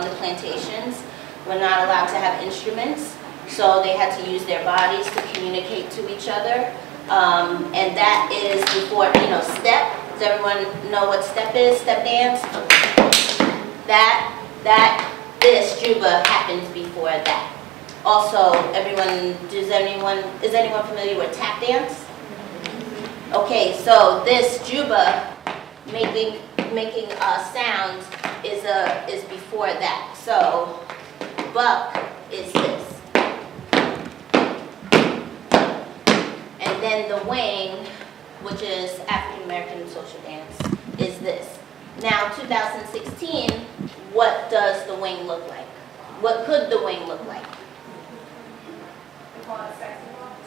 on the plantations were not allowed to have instruments, so they had to use their bodies to communicate to each other. And that is before, step. Does everyone know what step is? Step dance? This juba happens before that. Also, is anyone familiar with tap dance? Okay, so this juba making sounds is before that. So buck is this. And then the wing, which is African American social dance, is this. Now, 2016, what does the wing look like? What could the wing look like?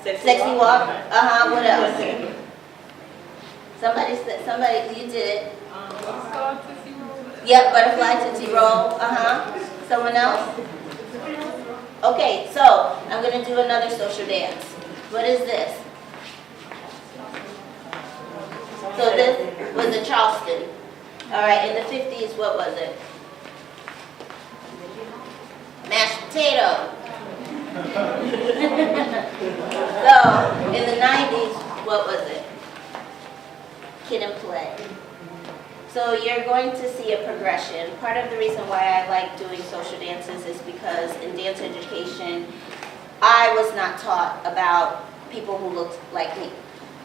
Sexy walk? What else? Somebody, you did it. Yep, butterfly tootsie roll. Someone else? Okay, so I'm going to do another social dance. What is this? So this was a Charleston. All right, in the 50s, what was it? Mashed potato. So in the 90s, what was it? Kid and play. So you're going to see a progression. Part of the reason why I like doing social dances is because in dance education, I was not taught about people who looked like me.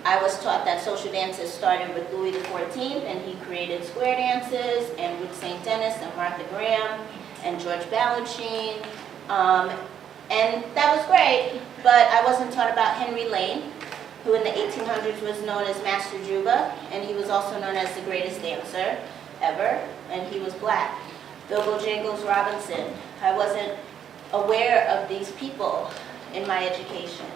I was taught that social dances started with Louis XIV, and he created square dances, and Ruth St. Denis and Martha Graham and George Balanchine. And that was great, but I wasn't taught about Henry Lane, who in the 1800s was known as Master Juba, and he was also known as the greatest dancer ever, and he was black. Bilbo Jangles Robinson. I wasn't aware of these people in my education.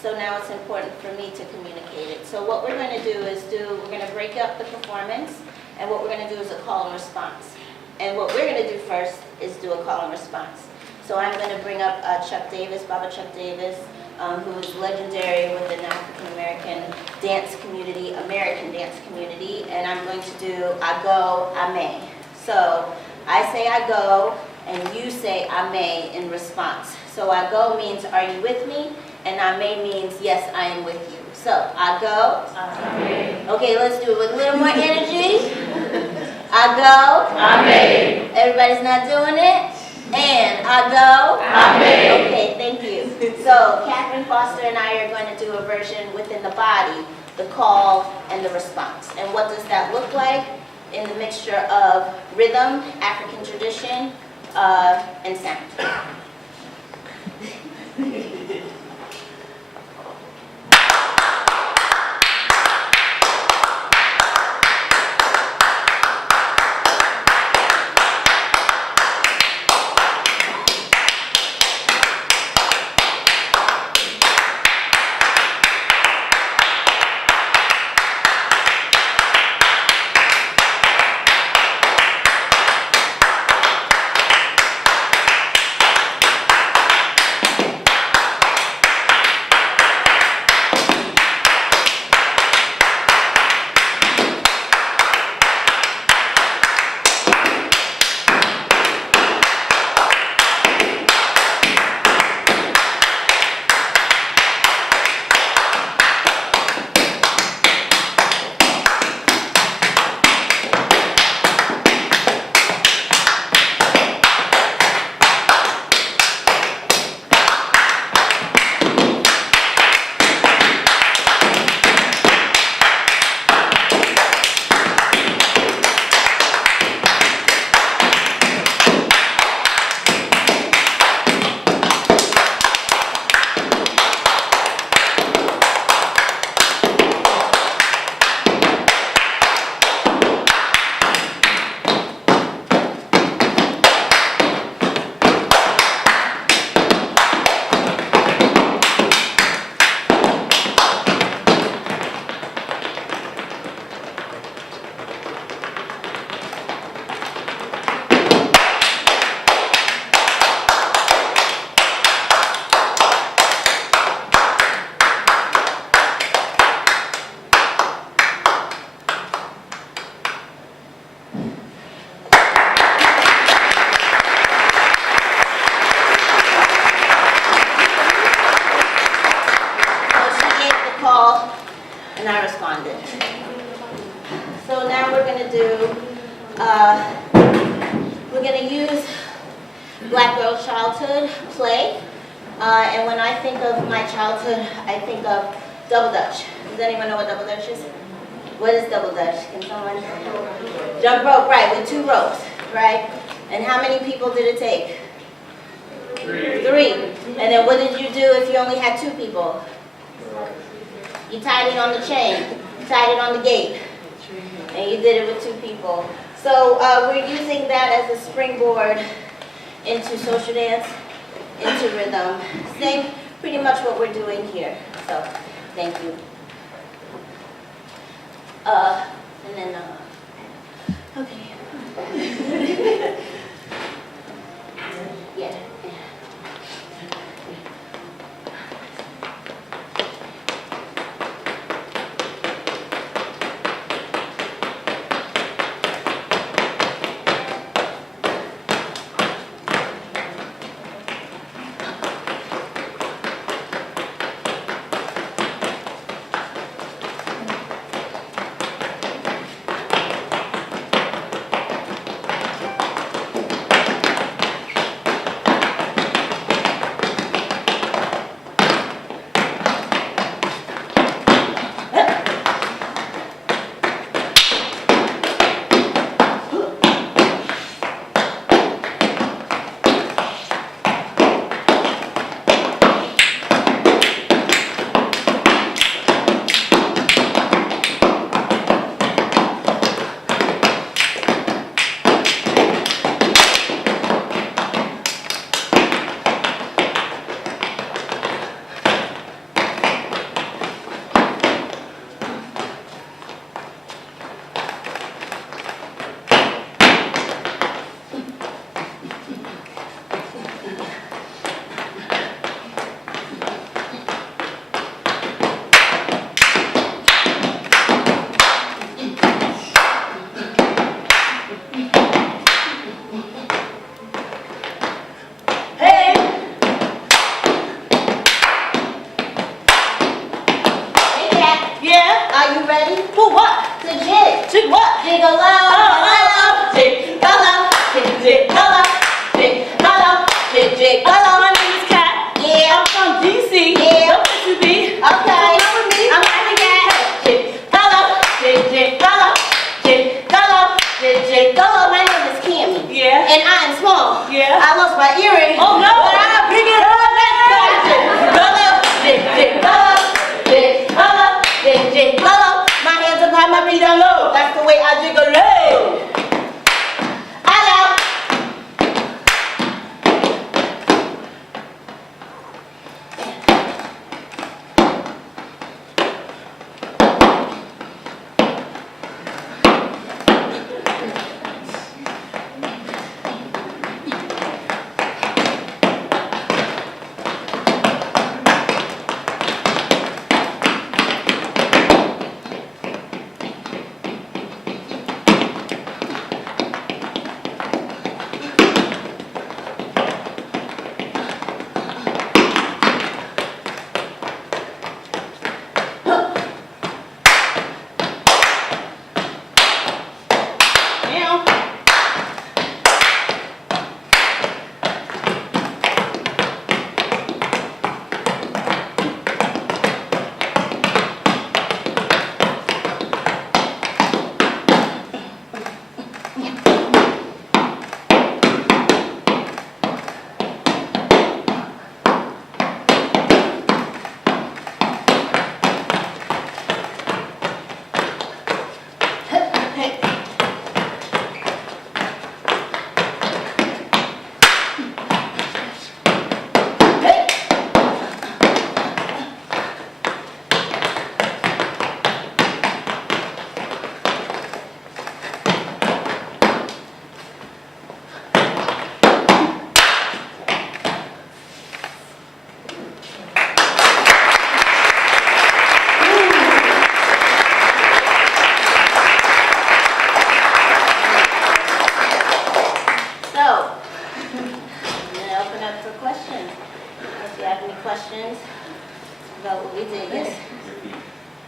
So now it's important for me to communicate it. So what we're going to do is we're going to break up the performance, and what we're going to do is a call and response. And what we're going to do first is do a call and response. So I'm going to bring up Chuck Davis, Baba Chuck Davis, who is legendary within the African American dance community, and I'm going to do I go, I may. So I say I go, and you say I may in response. So I go means are you with me? And I may means yes, I am with you. So I go. I may. Okay, let's do it with a little more energy. I go. I may. Everybody's not doing it? And I go. I may. Okay, thank you. So Catherine Foster and I are going to do a version within the body, the call and the response. And what does that look like? In the mixture of rhythm, African tradition, and sound. responded. So now we're going to do, we're going to use Black Girl Childhood play. And when I think of my childhood, I think of double dutch. Does anyone know what double dutch is? What is double dutch? Can someone? Jump rope, right, with 2 ropes, right? And how many people did it take? 3. And then what did you do if you only had 2 people? You tied it on the chain, you tied it on the gate, and you did it with 2 people. So we're using that as a springboard into social dance, into rhythm. Same, pretty much what we're doing here. So, thank you. And then, okay. Yeah.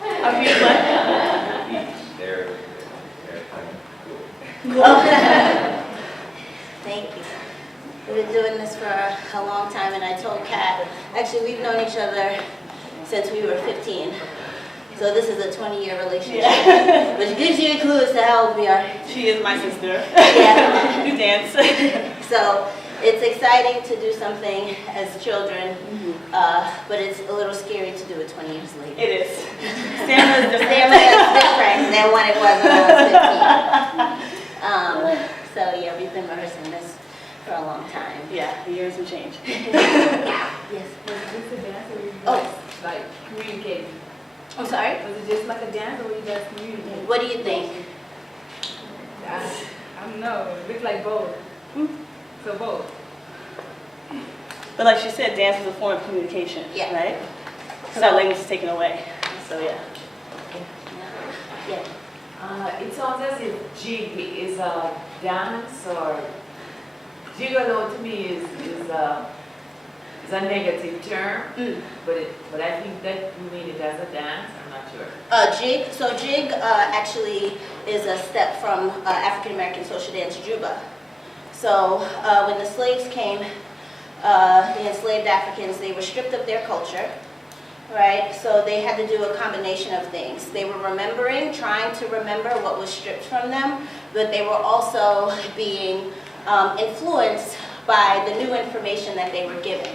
Of you what? They're kind of cool. Thank you. We've been doing this for a long time, and I told Kat, actually we've known each other since we were 15. So this is a 20-year relationship, which gives you a clue as to how old we are. She is my sister. Yeah. You dance. So it's exciting to do something as children, but it's a little scary to do it 20 years later. It is. Stamina is different. Stamina is different than what it was when I was 15. So yeah, we've been rehearsing this for a long time. Yeah, the years have changed. Yes. Was it just a dance or were you Oh. guys like communicating? I'm sorry? Was it just like a dance or were you guys communicating? What do you think? I don't know. It looked like both. So both. But like she said, dance is a form of communication, Yeah. right? Because that language is taken away. So yeah. Yeah. It sounds as if jig is a dance, or gigolo to me is a negative term, but I think that you mean it as a dance. I'm not sure. Jig. So jig actually is a step from African American social dance juba. So when the slaves came, the enslaved Africans, they were stripped of their culture, right? So they had to do a combination of things. They were trying to remember what was stripped from them, but they were also being influenced by the new information that they were given.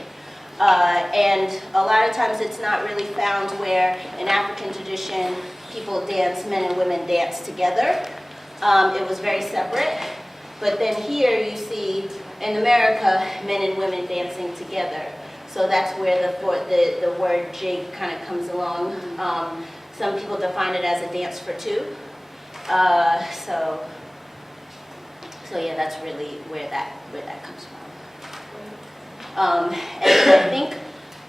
And a lot of times it's not really found where in African tradition people dance, men and women dance together. It was very separate. But then here you see in America men and women dancing together. So that's where the word jig kind of comes along. Some people define it as a dance for two. So yeah, that's really where that comes from. And I think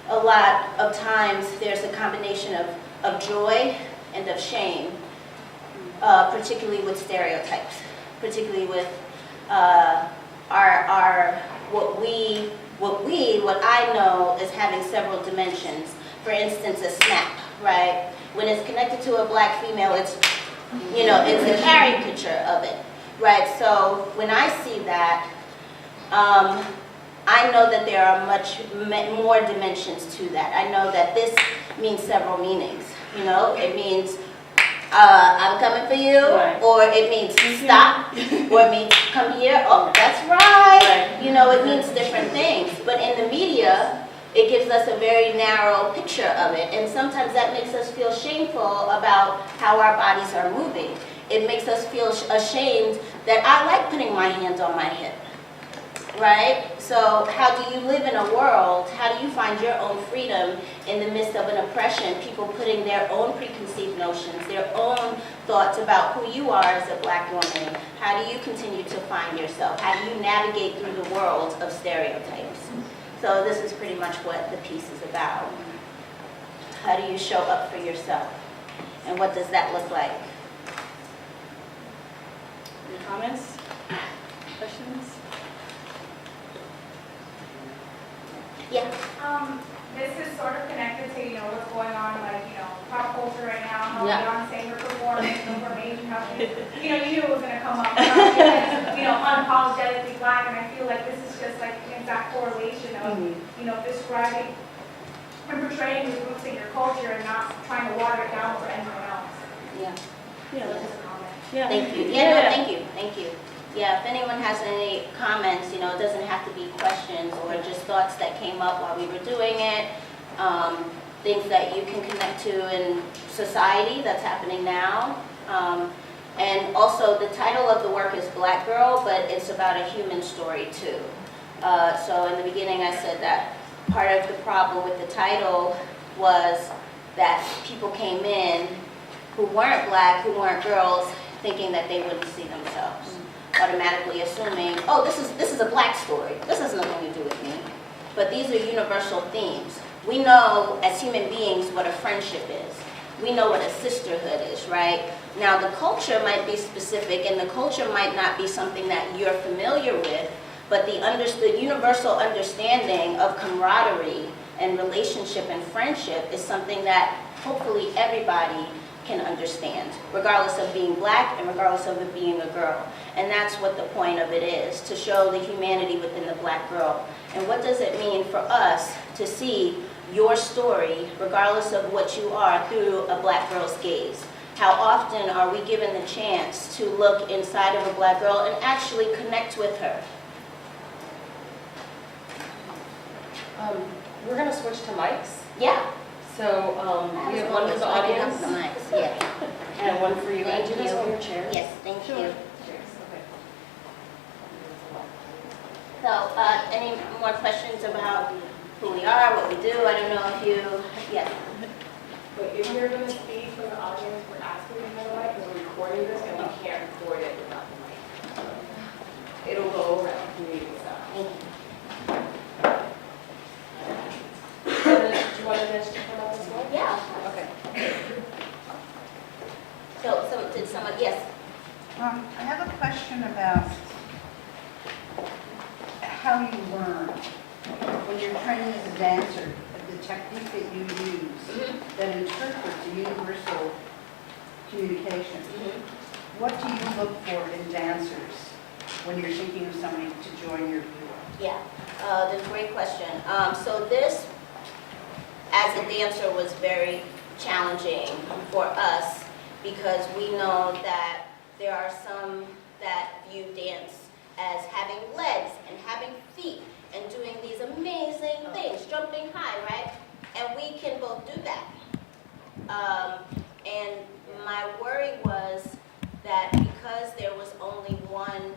a lot of times there's a combination of joy and of shame, particularly with stereotypes, particularly with what I know is having several dimensions. For instance, a snap, right? When it's connected to a black female, it's a caricature of it, right? So when I see that, I know that there are much more dimensions to that. I know that this means several meanings. It means I'm coming for you, Right. or it means stop, or it means come here. Oh, that's right. It means different things. But in the media, it gives us a very narrow picture of it, and sometimes that makes us feel shameful about how our bodies are moving. It makes us feel ashamed that I like putting my hand on my hip. Right? So how do you live in a world, how do you find your own freedom in the midst of an oppression, people putting their own preconceived notions, their own thoughts about who you are as a black woman? How do you continue to find yourself? How do you navigate through the world of stereotypes? So this is pretty much what the piece is about. How do you show up for yourself? And what does that look like? Any comments? Questions? Yeah. This is sort of connected to, what's going on, like, pop culture right now, how Beyonce, her performance, information, how she, you knew it was going to come up, how she was, unapologetically black, and I feel like this is just like an exact correlation of, describing and portraying the roots in your culture and not trying to water it down for anyone else. Yeah. Yeah. Just a comment. Yeah. Thank you. Thank you. Yeah, if anyone has any comments, it doesn't have to be questions or just thoughts that came up while we were doing it, things that you can connect to in society that's happening now. And also the title of the work is Black Girl, but it's about a human story too. So in the beginning I said that part of the problem with the title was that people came in who weren't black, who weren't girls, thinking that they wouldn't see themselves. Automatically assuming, oh, this is a black story. This has nothing to do with me. But these are universal themes. We know as human beings what a friendship is. We know what a sisterhood is, right? Now the culture might be specific and the culture might not be something that you're familiar with, but the universal understanding of camaraderie and relationship and friendship is something that hopefully everybody can understand, regardless of being black and regardless of it being a girl. And that's what the point of it is, to show the humanity within the black girl. And what does it mean for us to see your story, regardless of what you are, through a black girl's gaze? How often are we given the chance to look inside of a black girl and actually connect with her? We're going to switch to mics. Yeah. So we have one for the audience The mics, yeah. and one for you. Thank Do you guys you. want your chair? Yes, thank you. Cheers. Okay. So, any more questions about who we are, what we do? I don't know if you, yeah. But if you're going to speak for the audience, we're asking you to have a mic because we're recording this and we can't record it without the mic. It'll go around the meeting stuff. Thank you. Do you want to mention to come up as well? Yeah. Okay. So, did someone, yes? I have a question about how you learn when you're training as a dancer, the technique that you use that interprets the universal communication. What do you look for in dancers when you're thinking of somebody to join your group? Yeah, that's a great question. So this, as a dancer, was very challenging for us because we know that there are some that view dance as having legs and having feet and doing these amazing things, jumping high, right? And we can both do that. And my worry was that because there was only one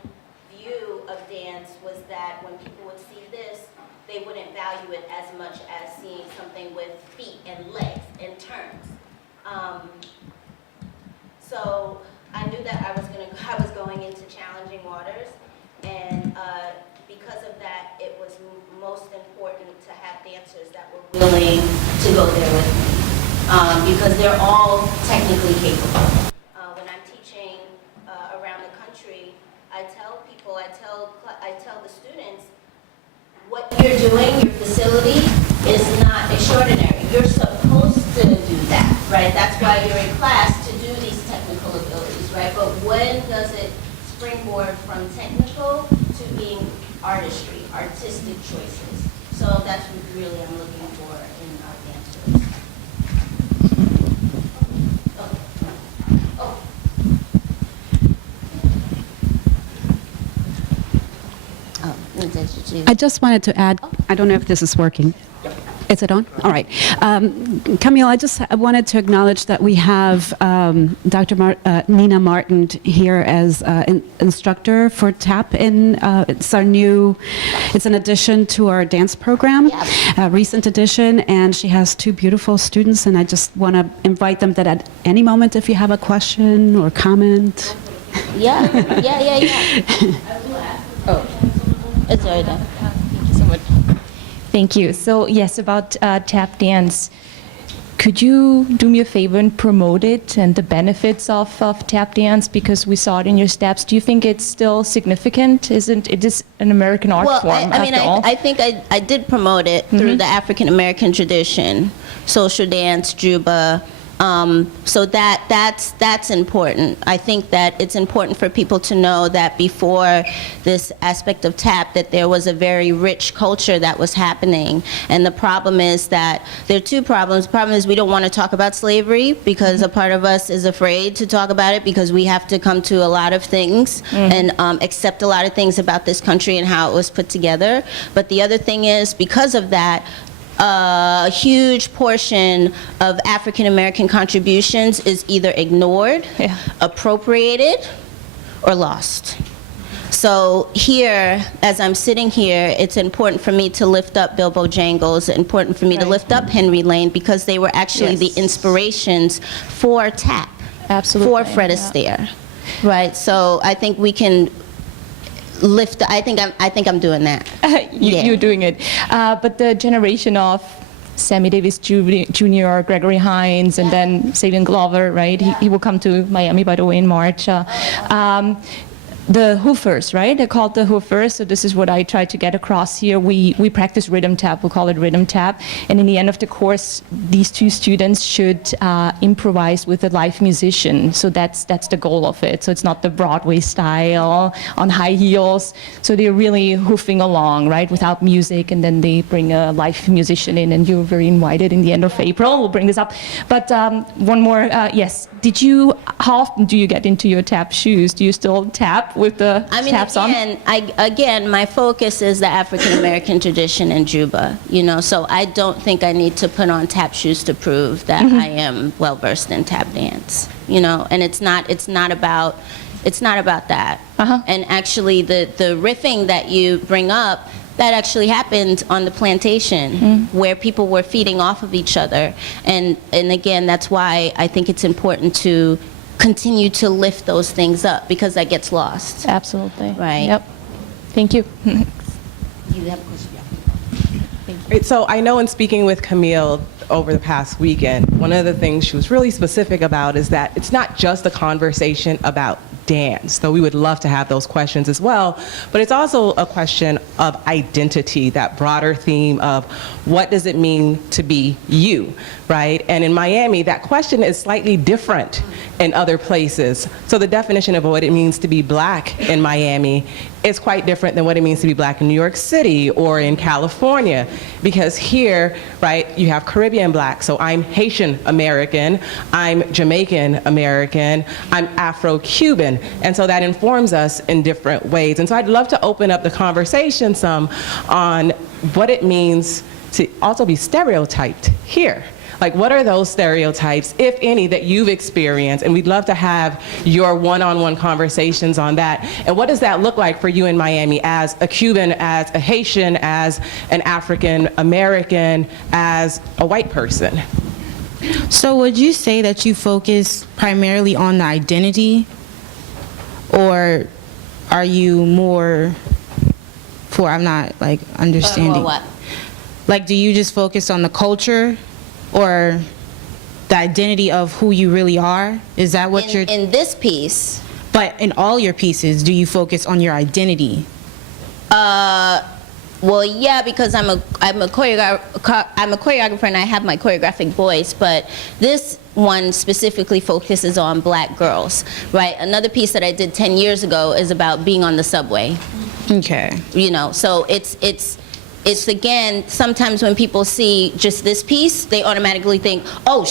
view of dance, was that when people would see this, they wouldn't value it as much as seeing something with feet and legs and turns. So I knew that I was going into challenging waters, and because of that, it was most important to have dancers that were willing to go there with me, because they're all technically capable. When I'm teaching around the country, I tell people, I tell the students, what you're doing, your facility, is not extraordinary. You're supposed to do that, right? That's why you're in class, to do these technical abilities, right? But when does it springboard from technical to being artistry, artistic choices? So that's what really I'm looking for in our dancers. I just wanted to add, I don't know if this is working. Is it on? All right. Camille, I just wanted to acknowledge that we have Dr. Nina Martin here as instructor for TAP. It's an addition to our dance program, a recent addition, and she has two beautiful students, and I just want to invite them that at any moment, if you have a question or comment. Yeah. Oh, it's already done. Thank you so much. Thank you. So yes, about tap dance, could you do me a favor and promote it and the benefits of tap dance, because we saw it in your steps? Do you think it's still significant? Isn't it is an American art form? I think I did promote it through the African American tradition, social dance, juba. So that's important. I think that it's important for people to know that before this aspect of tap, that there was a very rich culture that was happening. And the problem is that there are two problems. The problem is we don't want to talk about slavery because a part of us is afraid to talk about it because we have to come to a lot of things and accept a lot of things about this country and how it was put together. But the other thing is, because of that, a huge portion of African American contributions is either ignored, appropriated, or lost. So here, as I'm sitting here, it's important for me to lift up Bill Bojangles, it's important for me to lift up Henry Lane, because they were actually the inspirations for TAP, for Fred Astaire, right? So I think we can lift. I think I'm doing that. You're doing it. But the generation of Sammy Davis Jr., Gregory Hines, and then Savion Glover, right? He will come to Miami, by the way, in March. the hoofers, right? They're called the hoofers. So this is what I try to get across here. We practice rhythm tap. We call it rhythm tap. And in the end of the course, these two students should improvise with a live musician. So that's the goal of it. So it's not the Broadway style on high heels. So they're really hoofing along, right, without music. And then they bring a live musician in, and you're very invited in the end of April. We'll bring this up. But one more, yes. How often do you get into your tap shoes? Do you still tap with the taps on? Again, my focus is the African American tradition in Juba, you know, so I don't think I need to put on tap shoes to prove that I am well versed in tap dance, you know, and it's not about that. And actually the riffing that you bring up, that actually happened on the plantation where people were feeding off of each other. And again, that's why I think it's important to continue to lift those things up, because that gets lost. Absolutely. Right. Yep. Thank you. You have a question? Right, so I know in speaking with Camille over the past weekend, one of the things she was really specific about is that it's not just a conversation about dance, though we would love to have those questions as well, but it's also a question of identity, that broader theme of what does it mean to be you, right? And in Miami, that question is slightly different in other places. So the definition of what it means to be black in Miami is quite different than what it means to be black in New York City or in California, because here, right, you have Caribbean black, so I'm Haitian American, I'm Jamaican American, I'm Afro-Cuban, and so that informs us in different ways. And so I'd love to open up the conversation some on what it means to also be stereotyped here. Like, what are those stereotypes, if any, that you've experienced? And we'd love to have your one-on-one conversations on that. And what does that look like for you in Miami as a Cuban, as a Haitian, as an African American, as a white person? So would you say that you focus primarily on the identity, or are you more for, I'm not like understanding. What? Like, do you just focus on the culture or the identity of who you really are? Is that what you're... In this piece? But in all your pieces, do you focus on your identity? Well, yeah, because I'm a choreographer and I have my choreographic voice, but this one specifically focuses on black girls, right? Another piece that I did 10 years ago is about being on the subway. Okay. You know, so it's again, sometimes when people see just this piece, they automatically think, oh,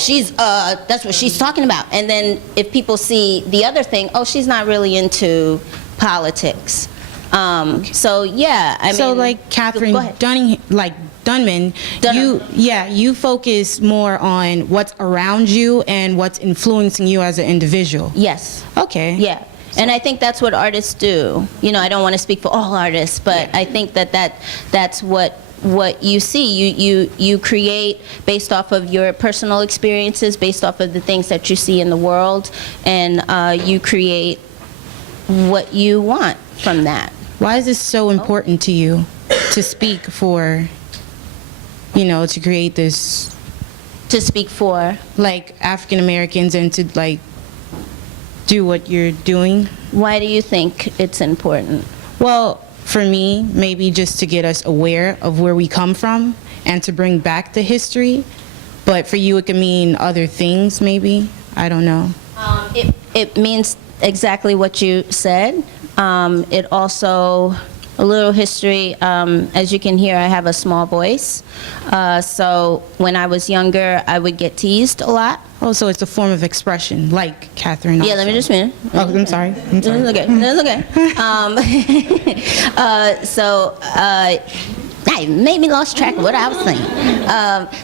that's what she's talking about. And then if people see the other thing, oh, she's not really into politics. So yeah, I mean. So like Catherine Dunman, you focus more on what's around you and what's influencing you as an individual. Yes. Okay. Yeah. And I think that's what artists do. You know, I don't want to speak for all artists, but I think that's what you see. You create based off of your personal experiences, based off of the things that you see in the world, and you create what you want from that. Why is this so important to you to speak for, to create this? To speak for? Like African Americans and to like do what you're doing. Why do you think it's important? Well, for me, maybe just to get us aware of where we come from and to bring back the history. But for you, it can mean other things, maybe. I don't know. It means exactly what you said. It also, a little history, as you can hear, I have a small voice. So when I was younger, I would get teased a lot. Oh, so it's a form of expression, like Catherine. Yeah, let me just finish. Oh, I'm sorry. It's okay. So I made me lost track of what I was saying.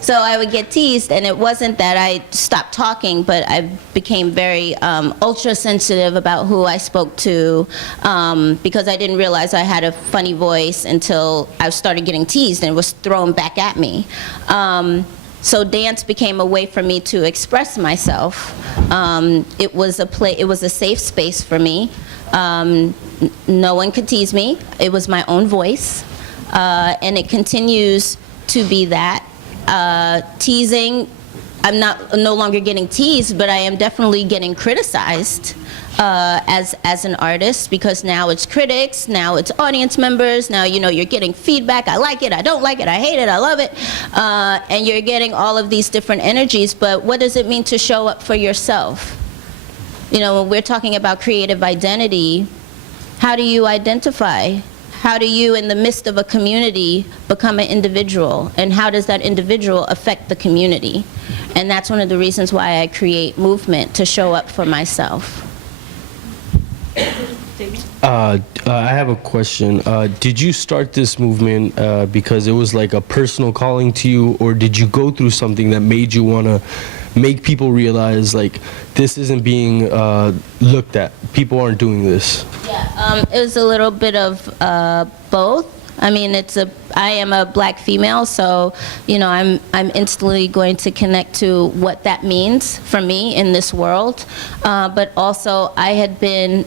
So I would get teased, and it wasn't that I stopped talking, but I became very ultra sensitive about who I spoke to, because I didn't realize I had a funny voice until I started getting teased and it was thrown back at me. So dance became a way for me to express myself. It was a safe space for me. No one could tease me. It was my own voice. And it continues to be that. Teasing, I'm no longer getting teased, but I am definitely getting criticized as an artist, because now it's critics, now it's audience members, now you're getting feedback. I like it, I don't like it, I hate it, I love it, and you're getting all of these different energies. But what does it mean to show up for yourself? When we're talking about creative identity, how do you identify? How do you, in the midst of a community, become an individual? And how does that individual affect the community? And that's one of the reasons why I create movement, to show up for myself. I have a question. Did you start this movement because it was like a personal calling to you, or did you go through something that made you want to make people realize, like, this isn't being looked at, people aren't doing this? Yeah, it was a little bit of both. I mean, I am a black female, so I'm instantly going to connect to what that means for me in this world. But also, I had been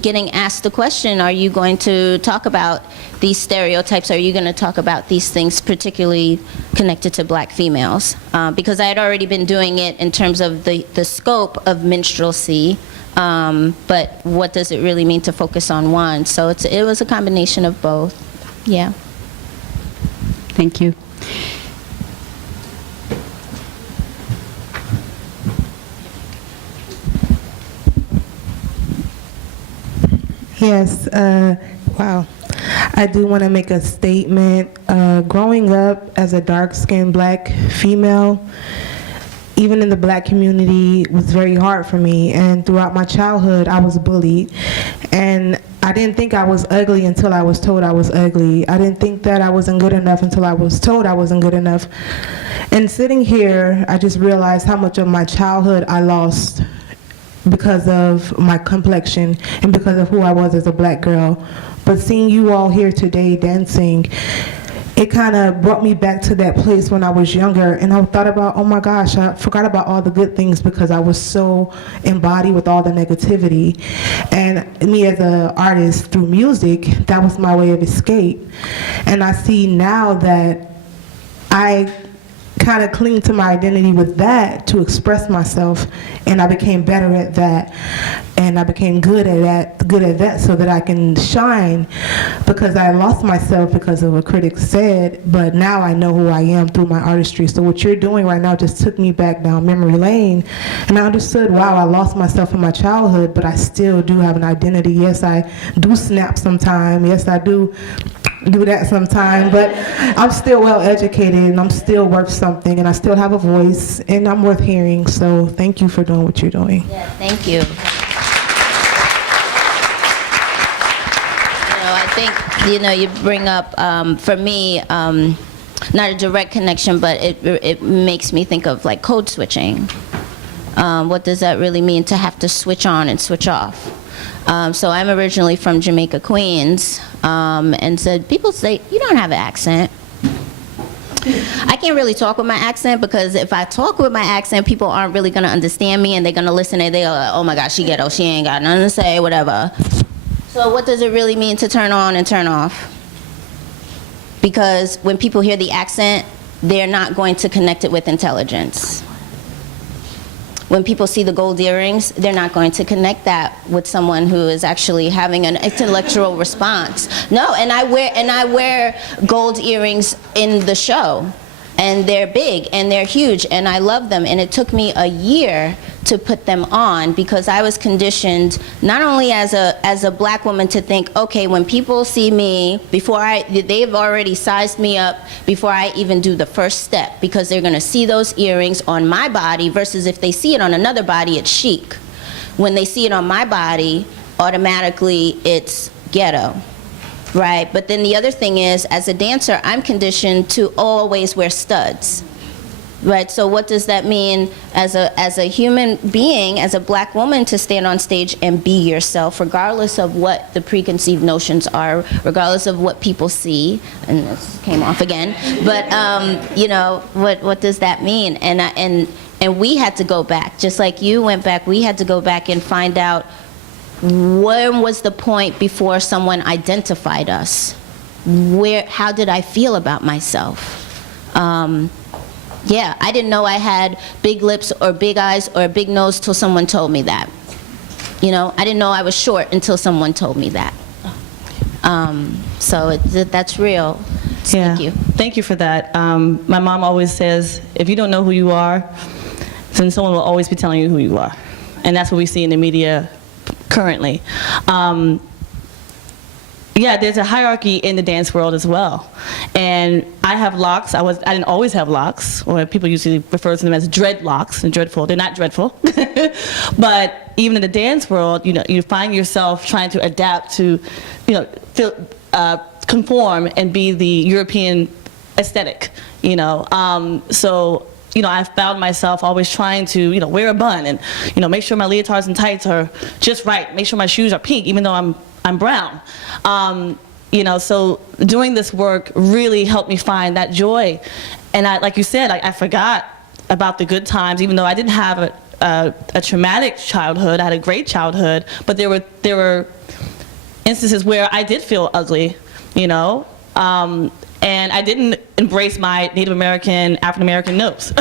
getting asked the question: are you going to talk about these stereotypes? Are you going to talk about these things, particularly connected to black females? Because I had already been doing it in terms of the scope of minstrelsy. But what does it really mean to focus on one? So it was a combination of both. Yeah. Thank you. Yes, wow. I do want to make a statement. Growing up as a dark-skinned black female, even in the black community, was very hard for me. And throughout my childhood, I was bullied. And I didn't think I was ugly until I was told I was ugly. I didn't think that I wasn't good enough until I was told I wasn't good enough. And sitting here, I just realized how much of my childhood I lost because of my complexion and because of who I was as a black girl. But seeing you all here today dancing, it kind of brought me back to that place when I was younger, and I thought about, oh my gosh, I forgot about all the good things because I was so embodied with all the negativity. And me as an artist through music, that was my way of escape. And I see now that I kind of cling to my identity with that to express myself, and I became better at that, and I became good at that so that I can shine, because I lost myself because of what critics said, but now I know who I am through my artistry. So what you're doing right now just took me back down memory lane, and I understood, wow, I lost myself in my childhood, but I still do have an identity. Yes, I do snap sometime. Yes, I do that sometime, but I'm still well educated, and I'm still worth something, and I still have a voice, and I'm worth hearing. So thank you for doing what you're doing. Yeah, thank you. I think you bring up, for me, not a direct connection, but it makes me think of like code switching. What does that really mean, to have to switch on and switch off? So I'm originally from Jamaica, Queens, and said, people say, you don't have an accent. I can't really talk with my accent, because if I talk with my accent, people aren't really going to understand me, and they're going to listen and they're like, oh my gosh, she ghetto, she ain't got nothing to say, whatever. So what does it really mean to turn on and turn off? Because when people hear the accent, they're not going to connect it with intelligence. When people see the gold earrings, they're not going to connect that with someone who is actually having an intellectual response. No, and I wear gold earrings in the show, and they're big and they're huge, and I love them. And it took me a year to put them on, because I was conditioned not only as a black woman to think, okay, when people see me, they've already sized me up before I even do the first step, because they're gonna see those earrings on my body, versus if they see it on another body, it's chic. When they see it on my body, automatically it's ghetto, right? But then the other thing is, as a dancer, I'm conditioned to always wear studs. Right, so what does that mean as a human being, as a black woman, to stand on stage and be yourself, regardless of what the preconceived notions are, regardless of what people see? And this came off again, but what does that mean? And we had to go back, just like you went back. We had to go back and find out, when was the point before someone identified us? How did I feel about myself? Yeah, I didn't know I had big lips or big eyes or a big nose till someone told me that. You know, I didn't know I was short until someone told me that. So that's real. Thank you. Thank you for that. My mom always says, if you don't know who you are, then someone will always be telling you who you are. And that's what we see in the media currently. Yeah, there's a hierarchy in the dance world as well. And I have locks. I didn't always have locks, or people usually refer to them as dreadlocks and dreadful. They're not dreadful. But even in the dance world, you know, you find yourself trying to adapt to, you know, conform and be the European aesthetic, you know. So, you know, I found myself always trying to, you know, wear a bun and, you know, make sure my leotards and tights are just right. Make sure my shoes are pink, even though I'm brown. You know, so doing this work really helped me find that joy. And like you said, I forgot about the good times, even though I didn't have a traumatic childhood. I had a great childhood, but there were instances where I did feel ugly, you know, and I didn't embrace my Native American, African American nose.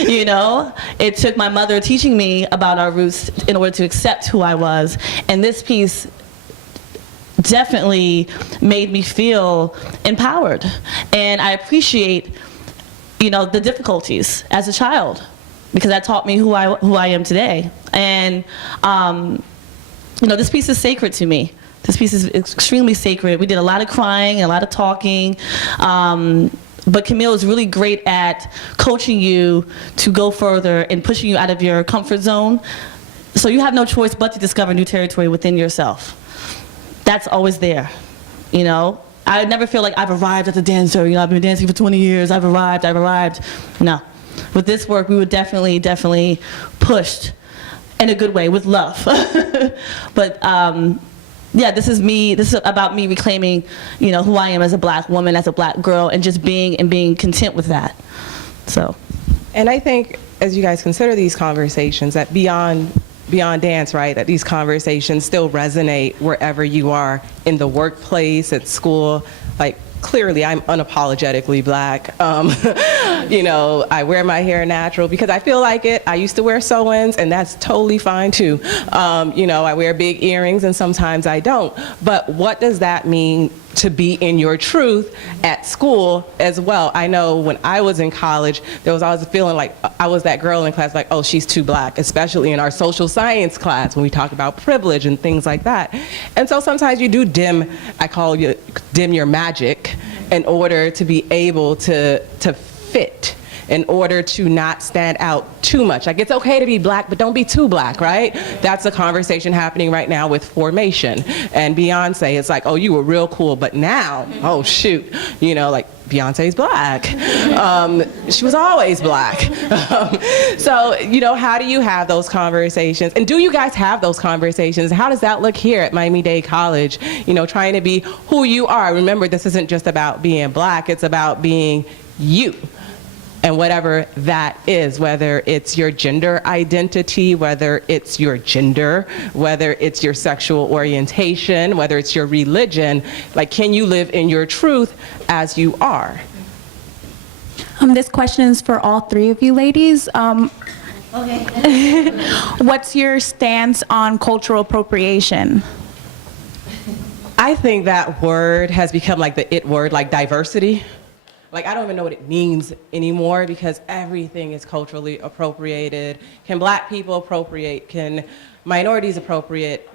You know, it took my mother teaching me about our roots in order to accept who I was. And this piece definitely made me feel empowered. And I appreciate, you know, the difficulties as a child, because that taught me who I am today. And, you know, this piece is sacred to me. This piece is extremely sacred. We did a lot of crying, a lot of talking, but Camille is really great at coaching you to go further and pushing you out of your comfort zone. So you have no choice but to discover new territory within yourself. That's always there, you know. I never feel like I've arrived as a dancer. You know, I've been dancing for 20 years. I've arrived. No. With this work, we were definitely pushed in a good way, with love. But yeah, this is about me reclaiming, you know, who I am as a black woman, as a black girl, and just being content with that. So. And I think as you guys consider these conversations, that beyond dance, right, that these conversations still resonate wherever you are, in the workplace, at school. Like, clearly I'm unapologetically black. You know, I wear my hair natural because I feel like it. I used to wear sew-ins, and that's totally fine too. You know, I wear big earrings and sometimes I don't. But what does that mean to be in your truth at school as well? I know when I was in college, there was always a feeling like I was that girl in class, like, oh, she's too black, especially in our social science class when we talk about privilege and things like that. And so sometimes you do dim your magic in order to be able to fit, in order to not stand out too much. Like, it's okay to be black, but don't be too black, right? That's a conversation happening right now with Formation. And Beyonce, it's like, oh, you were real cool, but now, oh shoot, you know, like, Beyonce's black. She was always black. So, you know, how do you have those conversations? And do you guys have those conversations? How does that look here at Miami-Dade College? You know, trying to be who you are. Remember, this isn't just about being black, it's about being you. And whatever that is, whether it's your gender identity, whether it's your gender, whether it's your sexual orientation, whether it's your religion, like, can you live in your truth as you are? This question is for all three of you ladies. Okay. What's your stance on cultural appropriation? I think that word has become like the it word, like diversity. Like, I don't even know what it means anymore because everything is culturally appropriated. Can black people appropriate? Can minorities appropriate?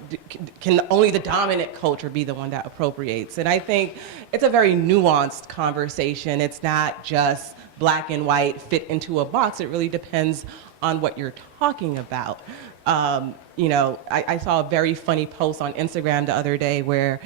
Can only the dominant culture be the one that appropriates? And I think it's a very nuanced conversation. It's not just black and white fit into a box. It really depends on what you're talking about. You know, I saw a very funny post on Instagram the other day where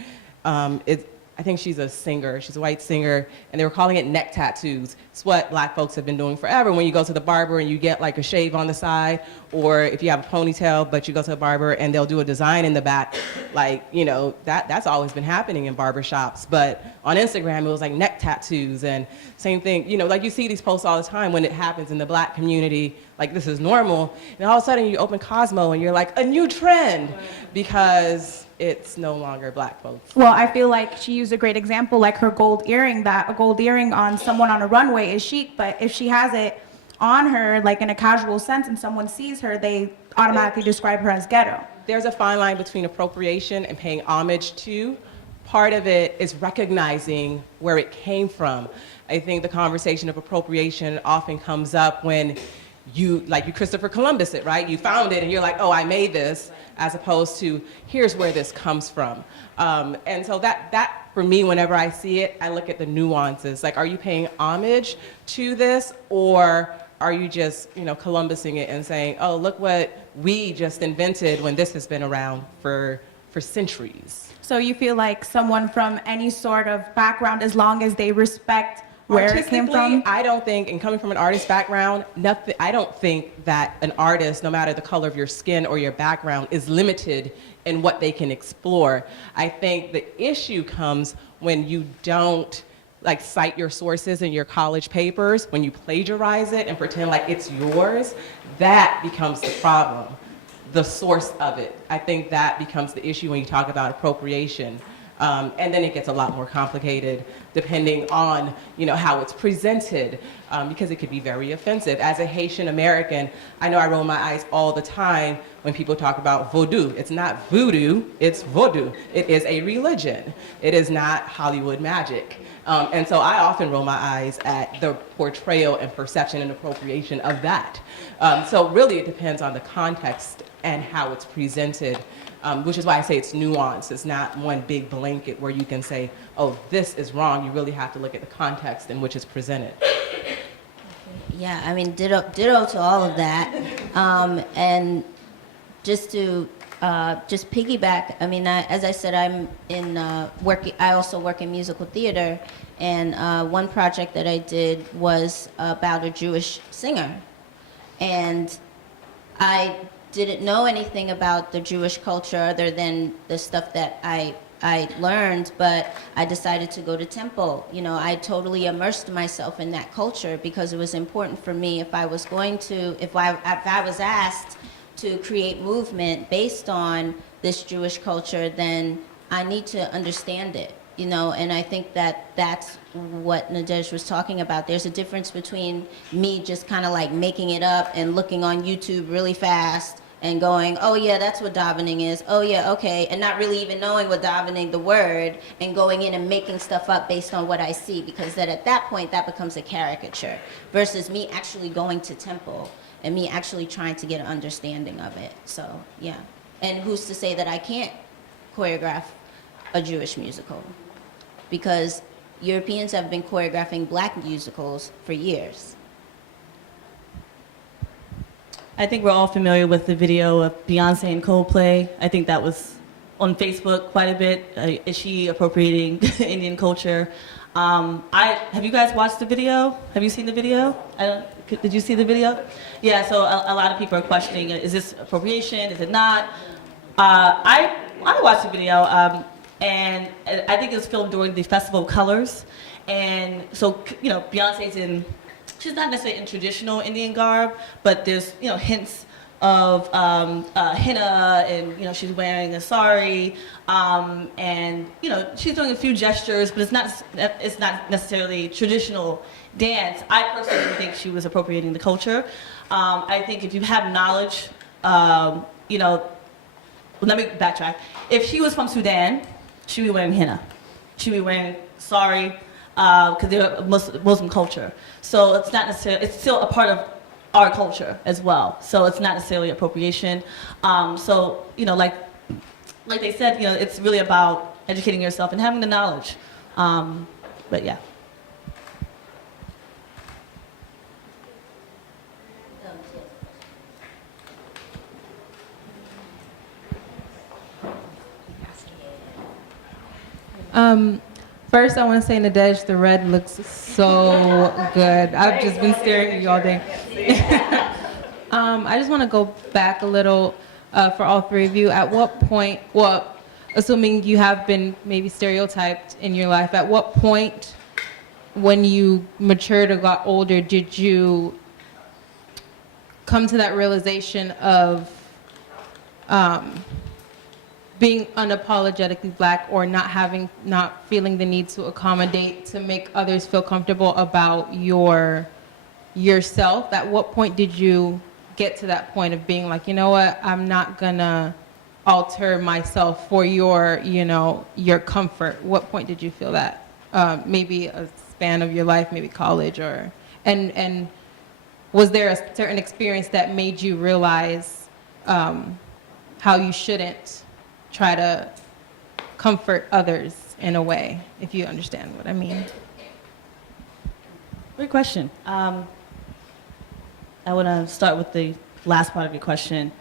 I think she's a singer, she's a white singer, and they were calling it neck tattoos. It's what black folks have been doing forever. When you go to the barber and you get like a shave on the side, or if you have a ponytail, but you go to the barber and they'll do a design in the back, like, you know, that's always been happening in barbershops. But on Instagram, it was like neck tattoos, and same thing, you know, like you see these posts all the time when it happens in the black community, like this is normal, and all of a sudden you open Cosmo and you're like, a new trend, because it's no longer black folks. Well, I feel like she used a great example, like her gold earring, that a gold earring on someone on a runway is chic, but if she has it on her, like in a casual sense, and someone sees her, they automatically describe her as ghetto. There's a fine line between appropriation and paying homage to. Part of it is recognizing where it came from. I think the conversation of appropriation often comes up when you Christopher Columbus it, right? You found it and you're like, oh, I made this, as opposed to, here's where this comes from. And so that, for me, whenever I see it, I look at the nuances. Like, are you paying homage to this, or are you just, Columbusing it and saying, oh, look what we just invented when this has been around for centuries? So you feel like someone from any sort of background, as long as they respect where it came from? I don't think, and coming from an artist background, I don't think that an artist, no matter the color of your skin or your background, is limited in what they can explore. I think the issue comes when you don't cite your sources in your college papers, when you plagiarize it and pretend like it's yours. That becomes the problem, the source of it. I think that becomes the issue when you talk about appropriation. And then it gets a lot more complicated depending on how it's presented, because it could be very offensive. As a Haitian American, I know I roll my eyes all the time when people talk about voodoo. It's not voodoo, it's voodoo. It is a religion. It is not Hollywood magic. And so I often roll my eyes at the portrayal and perception and appropriation of that. So really it depends on the context and how it's presented. Which is why I say it's nuanced. It's not one big blanket where you can say, oh, this is wrong. You really have to look at the context in which it's presented. Yeah, I mean, ditto to all of that. And just to just piggyback, I mean, as I said, I'm in I also work in musical theater, and one project that I did was about a Jewish singer. And I didn't know anything about the Jewish culture other than the stuff that I learned, but I decided to go to temple. I totally immersed myself in that culture because it was important for me. If I was asked to create movement based on this Jewish culture, then I need to understand it. And I think that that's what Nadej was talking about. There's a difference between me just kind of like making it up and looking on YouTube really fast and going, oh yeah, that's what davening is. Oh yeah, okay, and not really even knowing what davening, the word, and going in and making stuff up based on what I see, because then at that point that becomes a caricature versus me actually going to temple and me actually trying to get an understanding of it. So yeah, and who's to say that I can't choreograph a Jewish musical? Because Europeans have been choreographing black musicals for years. I think we're all familiar with the video of Beyonce and Coldplay. I think that was on Facebook quite a bit. Is she appropriating Indian culture? Have you guys watched the video? Have you seen the video? Did you see the video? Yeah, so a lot of people are questioning, is this appropriation? Is it not? I watched the video, and I think it was filmed during the Festival of Colors. And so, Beyonce's she's not necessarily in traditional Indian garb, but there's, hints of henna, and, she's wearing a sari, and, she's doing a few gestures, but it's not necessarily traditional dance. I personally think she was appropriating the culture. I think if you have knowledge, well, let me backtrack. If she was from Sudan, she'd be wearing henna. She'd be wearing sari, because they're a Muslim culture. So it's not necessarily, it's still a part of our culture as well. So it's not necessarily appropriation. So, like they said, it's really about educating yourself and having the knowledge. But yeah. First, I want to say, Nadej, the red looks so good. I've just been staring at you all day. I just want to go back a little for all three of you. At what point, well, assuming you have been maybe stereotyped in your life, at what point when you matured or got older did you come to that realization of being unapologetically black, or not feeling the need to accommodate to make others feel comfortable about yourself? At what point did you get to that point of being like, you know what, I'm not gonna alter myself for your comfort? What point did you feel that? Maybe a span of your life, maybe college, and was there a certain experience that made you realize how you shouldn't try to comfort others in a way, if you understand what I mean? Great question. I want to start with the last part of your question.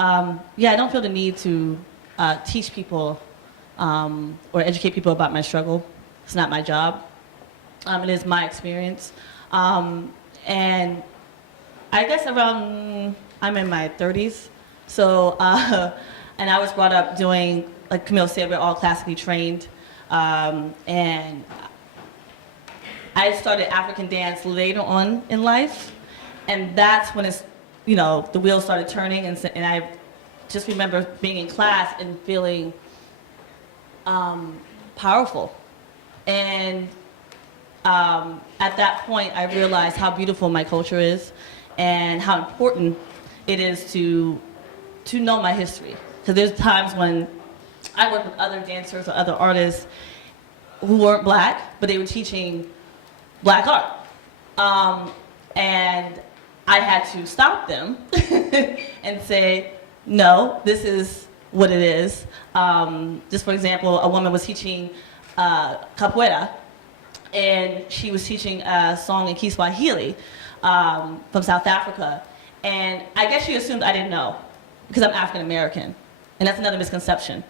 Yeah, I don't feel the need to teach people or educate people about my struggle. It's not my job. It is my experience. And I guess I'm in my 30s. So, and I was brought up doing, like Camille said, we're all classically trained. And I started African dance later on in life. And that's when the wheels started turning. And I just remember being in class and feeling powerful. And at that point, I realized how beautiful my culture is and how important it is to know my history. Because there's times when I worked with other dancers or other artists who weren't black, but they were teaching black art. And I had to stop them and say, no, this is what it is. Just for example, a woman was teaching capoeira, and she was teaching a song in Kiswahili from South Africa. And I guess she assumed I didn't know, because I'm African American. And that's another misconception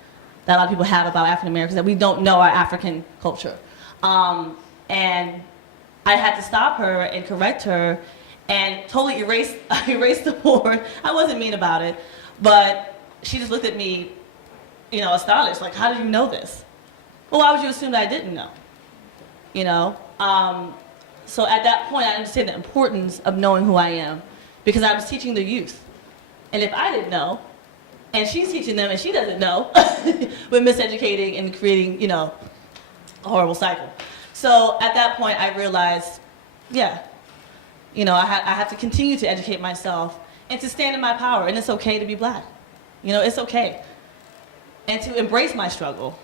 that a lot of people have about African Americans, that we don't know our African culture. And I had to stop her and correct her and totally erase the board. I wasn't mean about it, but she just looked at me, astonished, like, how did you know this? Well, why would you assume that I didn't know? So at that point, I understand the importance of knowing who I am, because I was teaching the youth. And if I didn't know, and she's teaching them and she doesn't know, we're miseducating and creating, a horrible cycle. So at that point, I realized, I have to continue to educate myself and to stand in my power. And it's okay to be black. It's okay. And to embrace my struggle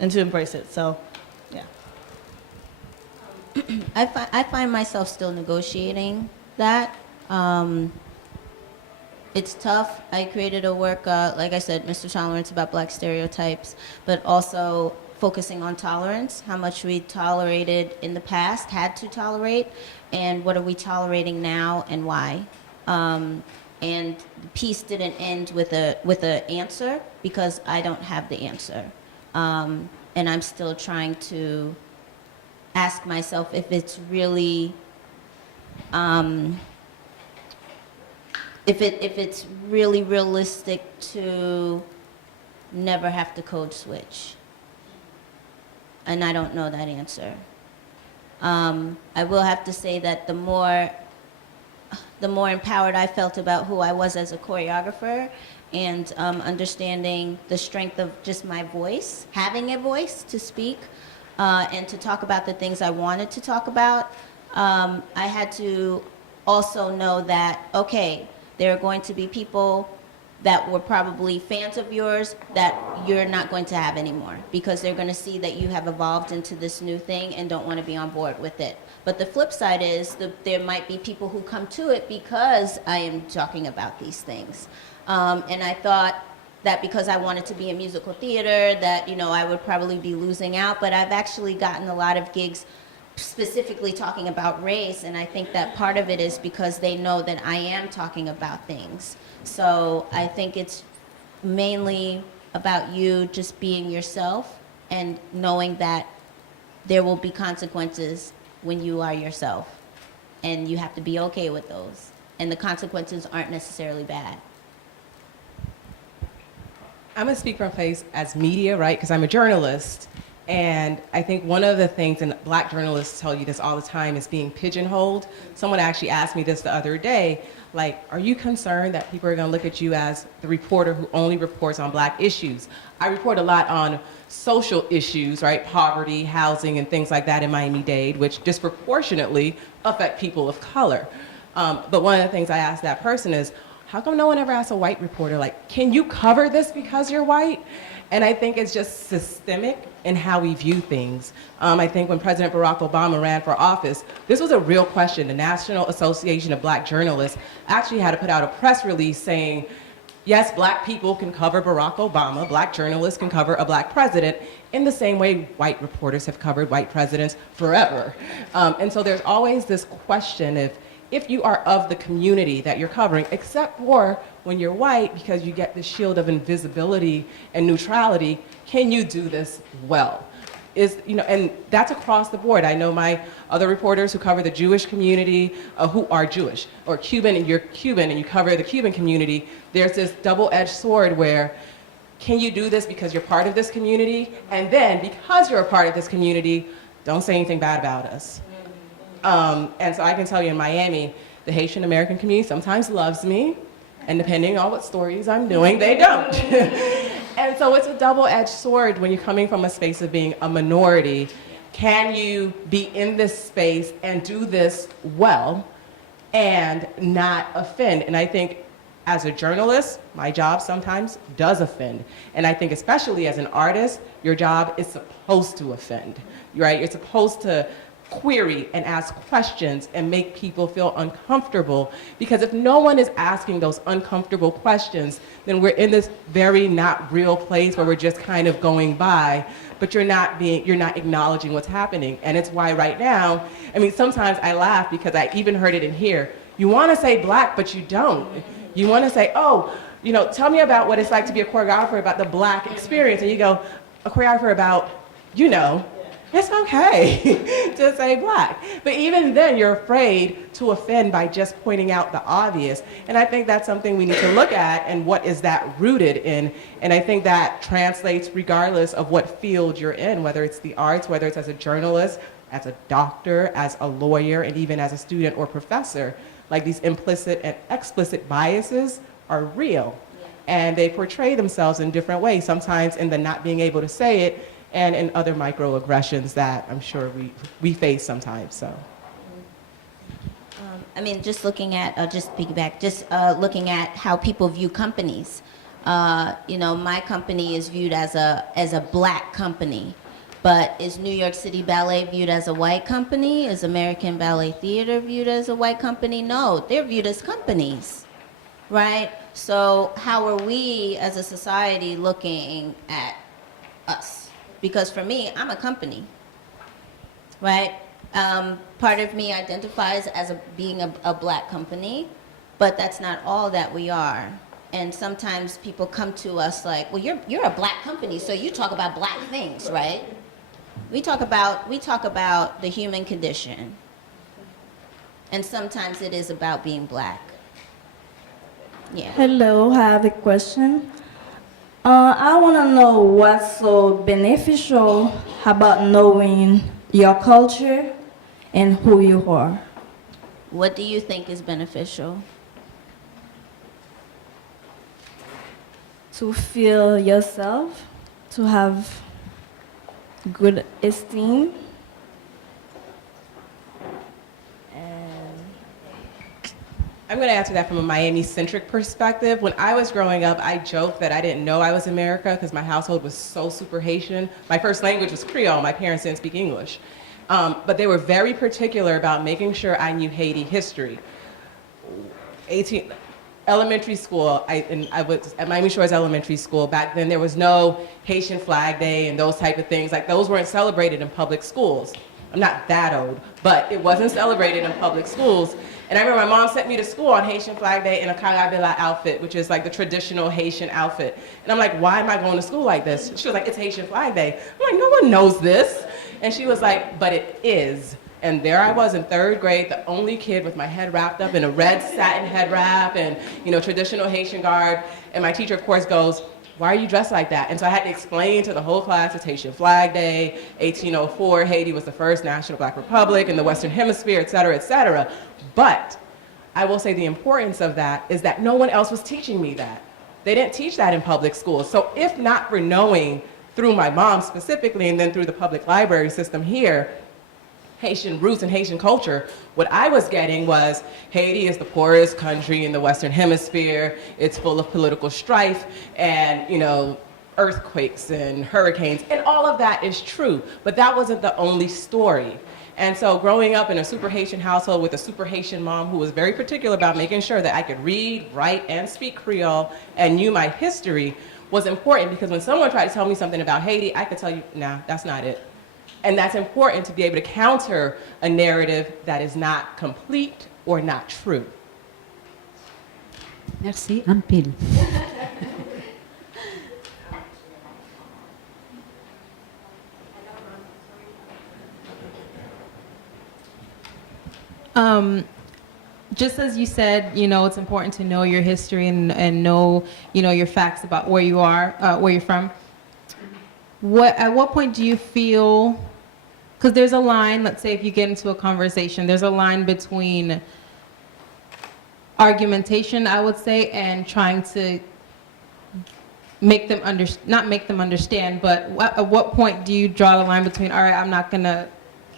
and to embrace it. So, yeah. I find myself still negotiating that. It's tough. I created a work, like I said, Mr. Tolerance, about black stereotypes, but also focusing on tolerance, how much we tolerated in the past, had to tolerate, and what are we tolerating now and why. And the piece didn't end with a answer, because I don't have the answer. And I'm still trying to ask myself if it's really, if it's really realistic to never have to code switch. And I don't know that answer. I will have to say that the more empowered I felt about who I was as a choreographer, and understanding the strength of just my voice, having a voice to speak, and to talk about the things I wanted to talk about, I had to also know that, okay, there are going to be people that were probably fans of yours that you're not going to have anymore, because they're going to see that you have evolved into this new thing and don't want to be on board with it. But the flip side is there might be people who come to it because I am talking about these things. And I thought that because I wanted to be in musical theater that, I would probably be losing out, but I've actually gotten a lot of gigs specifically talking about race, and I think that part of it is because they know that I am talking about things. So I think it's mainly about you just being yourself and knowing that there will be consequences when you are yourself, and you have to be okay with those, and the consequences aren't necessarily bad. I'm going to speak from a place as media, right, because I'm a journalist, And I think one of the things, and black journalists tell you this all the time, is being pigeonholed. Someone actually asked me this the other day, like, are you concerned that people are gonna look at you as the reporter who only reports on black issues? I report a lot on social issues, right? Poverty, housing, and things like that in Miami-Dade, which disproportionately affect people of color. But one of the things I asked that person is, how come no one ever asked a white reporter, like, can you cover this because you're white? And I think it's just systemic in how we view things. I think when President Barack Obama ran for office, this was a real question. The National Association of Black Journalists actually had to put out a press release saying, yes, black people can cover Barack Obama, black journalists can cover a black president, in the same way white reporters have covered white presidents forever. And so there's always this question of, if you are of the community that you're covering, except for when you're white, because you get the shield of invisibility and neutrality, can you do this well? And that's across the board. I know my other reporters who cover the Jewish community, who are Jewish, or Cuban, and you're Cuban and you cover the Cuban community. There's this double-edged sword where, can you do this because you're part of this community? And then, because you're a part of this community, don't say anything bad about us. And so I can tell you in Miami, the Haitian American community sometimes loves me, and depending on what stories I'm doing, they don't. And so it's a double-edged sword when you're coming from a space of being a minority. Can you be in this space and do this well and not offend? And I think as a journalist, my job sometimes does offend. And I think especially as an artist, your job is supposed to offend, right? You're supposed to query and ask questions and make people feel uncomfortable, because if no one is asking those uncomfortable questions, then we're in this very not real place where we're just kind of going by, but you're not acknowledging what's happening. And it's why right now, I mean, sometimes I laugh because I even heard it in here. You want to say black, but you don't. You want to say, oh, tell me about what it's like to be a choreographer, about the black experience. And you go, a choreographer about, it's okay to say black. But even then, you're afraid to offend by just pointing out the obvious. And I think that's something we need to look at, and what is that rooted in? And I think that translates regardless of what field you're in, whether it's the arts, whether it's as a journalist, as a doctor, as a lawyer, and even as a student or professor. Like, these implicit and explicit biases are real. And they portray themselves in different ways, sometimes in the not being able to say it, and in other microaggressions that I'm sure we face sometimes. So, just looking at, just piggyback, looking at how people view companies. My company is viewed as a black company, but is New York City Ballet viewed as a white company? Is American Ballet Theater viewed as a white company? No, they're viewed as companies, right? So how are we as a society looking at us? Because for me, I'm a company, right? Part of me identifies as being a black company, but that's not all that we are. And sometimes people come to us like, well, you're a black company, so you talk about black things, right? We talk about the human condition. And sometimes it is about being black. Yeah. Hello, I have a question. I want to know what's so beneficial about knowing your culture and who you are. What do you think is beneficial? To feel yourself, to have good esteem. I'm going to answer that from a Miami-centric perspective. When I was growing up, I joked that I didn't know I was America because my household was so super Haitian. My first language was Creole. My parents didn't speak English. But they were very particular about making sure I knew Haiti history. Elementary school, I was at Miami Shores Elementary School. Back then, there was no Haitian Flag Day and those type of things. Like, those weren't celebrated in public schools. I'm not that old, but it wasn't celebrated in public schools. And I remember my mom sent me to school on Haitian Flag Day in a Kagabila outfit, which is like the traditional Haitian outfit. And I'm like, why am I going to school like this? She was like, it's Haitian Flag Day. I'm like, no one knows this. And she was like, but it is. And there I was in 3rd grade, the only kid with my head wrapped up in a red satin head wrap and, traditional Haitian garb. And my teacher, of course, goes, why are you dressed like that? And so I had to explain to the whole class it's Haitian Flag Day, 1804, Haiti was the first national black republic in the Western Hemisphere, et cetera, et cetera. But I will say the importance of that is that no one else was teaching me that. They didn't teach that in public schools. So if not for knowing through my mom specifically and then through the public library system here, Haitian roots and Haitian culture, what I was getting was Haiti is the poorest country in the Western Hemisphere. It's full of political strife and, you know, earthquakes and hurricanes, and all of that is true, but that wasn't the only story. And so growing up in a super Haitian household with a super Haitian mom who was very particular about making sure that I could read, write, and speak Creole and knew my history was important, because when someone tried to tell me something about Haiti, I could tell you, nah, that's not it. And that's important to be able to counter a narrative that is not complete or not true. Merci, un pile. Just as you said, you know, it's important to know your history and know, you know, your facts about where you are, where you're from. At what point do you feel, because there's a line, let's say if you get into a conversation, there's a line between argumentation, I would say, and trying to make them not make them understand, but at what point do you draw the line between, all right, I'm not gonna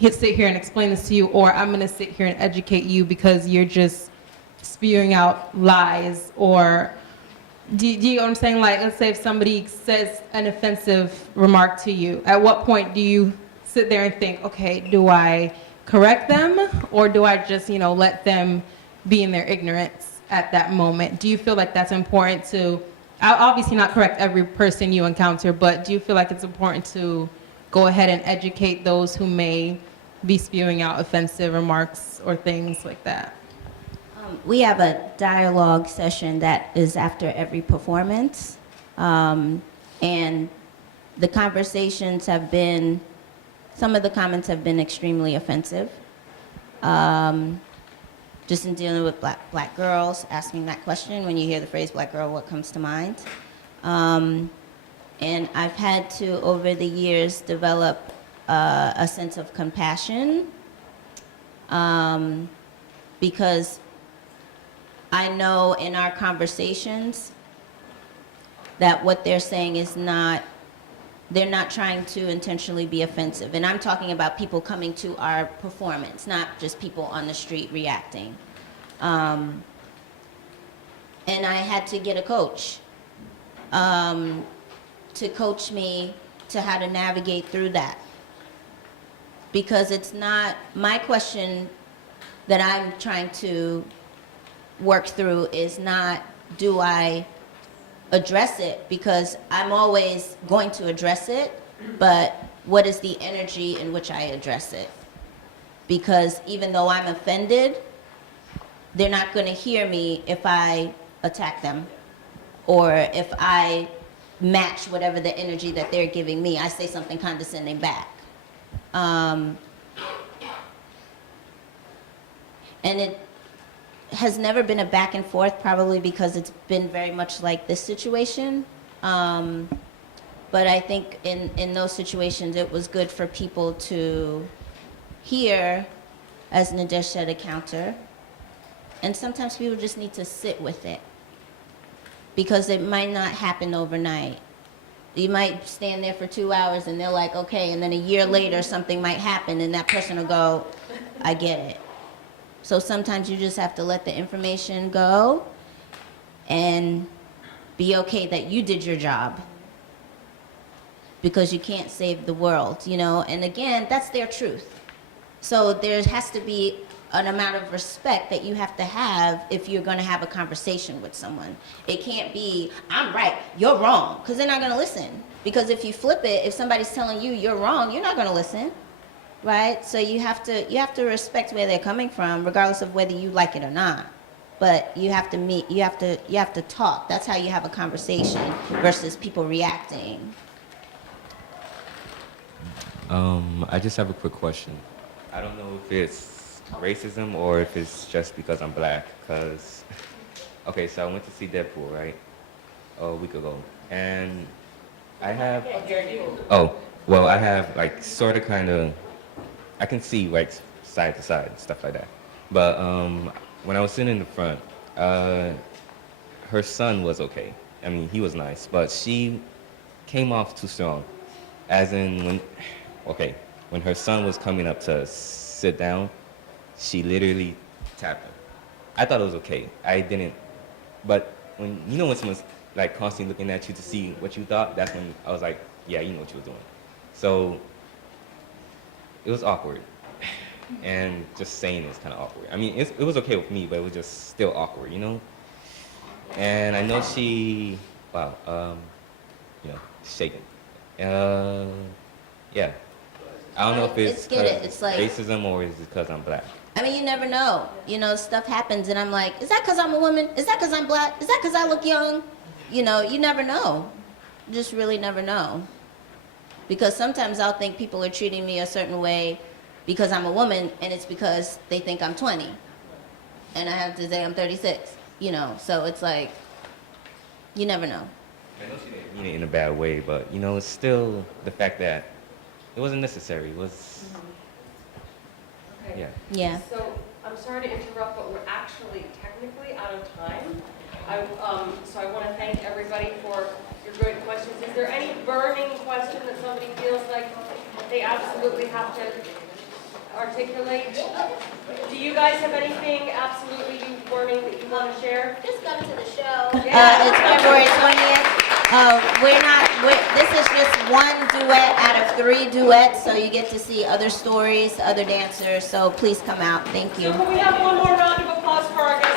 sit here and explain this to you, or I'm gonna sit here and educate you because you're just spewing out lies? Or do you know what I'm saying? Like, let's say if somebody says an offensive remark to you, at what point do you sit there and think, okay, do I correct them, or do I just, you know, let them be in their ignorance at that moment? Do you feel like that's important to, obviously not correct every person you encounter, but do you feel like it's important to go ahead and educate those who may be spewing out offensive remarks or things like that? We have a dialogue session that is after every performance, and the conversations have been, some of the comments have been extremely offensive. Just in dealing with black girls, asking that question, when you hear the phrase black girl, what comes to mind? And I've had to, over the years, develop a sense of compassion, because I know in our conversations that what they're saying is not, they're not trying to intentionally be offensive. And I'm talking about people coming to our performance, not just people on the street reacting. And I had to get a coach to coach me to how to navigate through that. Because it's not, my question that I'm trying to work through is not, do I address it? Because I'm always going to address it, but what is the energy in which I address it? Because even though I'm offended, they're not going to hear me if I attack them, or if I match whatever the energy that they're giving me. I say something condescending back. And it has never been a back and forth, probably because it's been very much like this situation. But I think in those situations, it was good for people to hear, as Nadesh said, a counter. And sometimes people just need to sit with it, because it might not happen overnight. You might stand there for 2 hours and they're like, okay, and then a year later something might happen and that person will go, I get it. So sometimes you just have to let the information go and be okay that you did your job, because you can't save the world, you know? And again, that's their truth. So there has to be an amount of respect that you have to have if you're going to have a conversation with someone. It can't be, I'm right, you're wrong, because they're not going to listen. Because if you flip it, if somebody's telling you you're wrong, you're not going to listen, right? So you have to respect where they're coming from, regardless of whether you like it or not. But you have to meet, you have to talk. That's how you have a conversation versus people reacting. I just have a quick question. I don't know if it's racism or if it's just because I'm black, because, okay, so I went to see Deadpool, right? a week ago, and I have. Oh, well, I have like sort of kind of. I can see like side to side and stuff like that. But when I was sitting in the front, her son was okay. I mean, he was nice, but she came off too strong. As in when her son was coming up to sit down, she literally tapped him. I thought it was okay. I didn't, but when someone's like constantly looking at you to see what you thought, that's when I was like, yeah, you know what you were doing. So it was awkward, and just saying it's kind of awkward. I mean, it was okay with me, but it was just still awkward, you know. And I know she, shaking. Yeah. I don't know if it's like racism or is it because I'm black. I mean, you never know. You know, stuff happens, and I'm like, is that because I'm a woman? Is that because I'm black? Is that because I look young? You know, you never know. You just really never know. Because sometimes I'll think people are treating me a certain way because I'm a woman, and it's because they think I'm 20. And I have to say I'm 36, you know. So it's like, you never know. I know she didn't mean it in a bad way, but, you know, it's still the fact that it wasn't necessary. It was, Okay. Yeah. So I'm sorry to interrupt, but we're actually technically out of time. So I want to thank everybody for your great questions. Is there any burning question that somebody feels like they absolutely have to articulate? Do you guys have anything absolutely burning that you want to share? Just come to the show. Yeah. It's February 20th. This is just one duet out of 3 duets, so you get to see other stories, other dancers. So please come out. Thank you. So can we have one more round of applause for our guests?